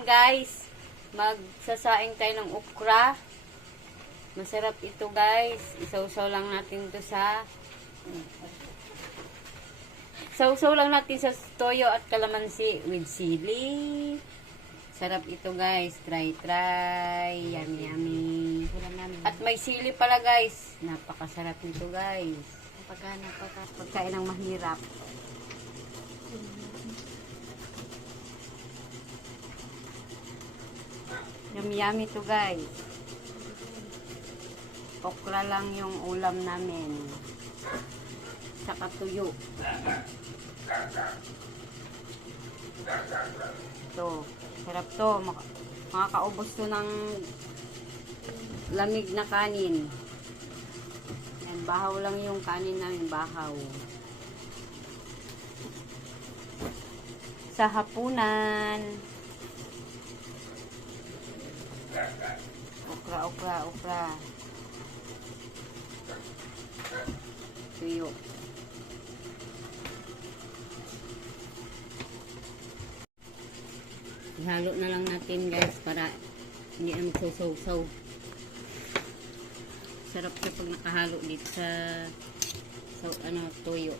Guys, magsasaing tayo ng okra. Masarap ito guys. Isawsaw lang natin to sa sa toyo at kalamansi with sili. Sarap ito guys. Try. Yummy. At may sili pala guys. Napakasarap nito guys. Pagkain ng mahirap. Yummy to guys. Okra lang yung ulam namin. Saka tuyo. Ito. Sarap to. Makakaubos to ng lamig na kanin. Yan, bahaw lang yung kanin namin. Bahaw. Sa hapunan. Okra. Tuyo. Ihalo na lang natin guys para hindi na magsaw-saw. Sarap siya pag nakahalo dito sa tuyo.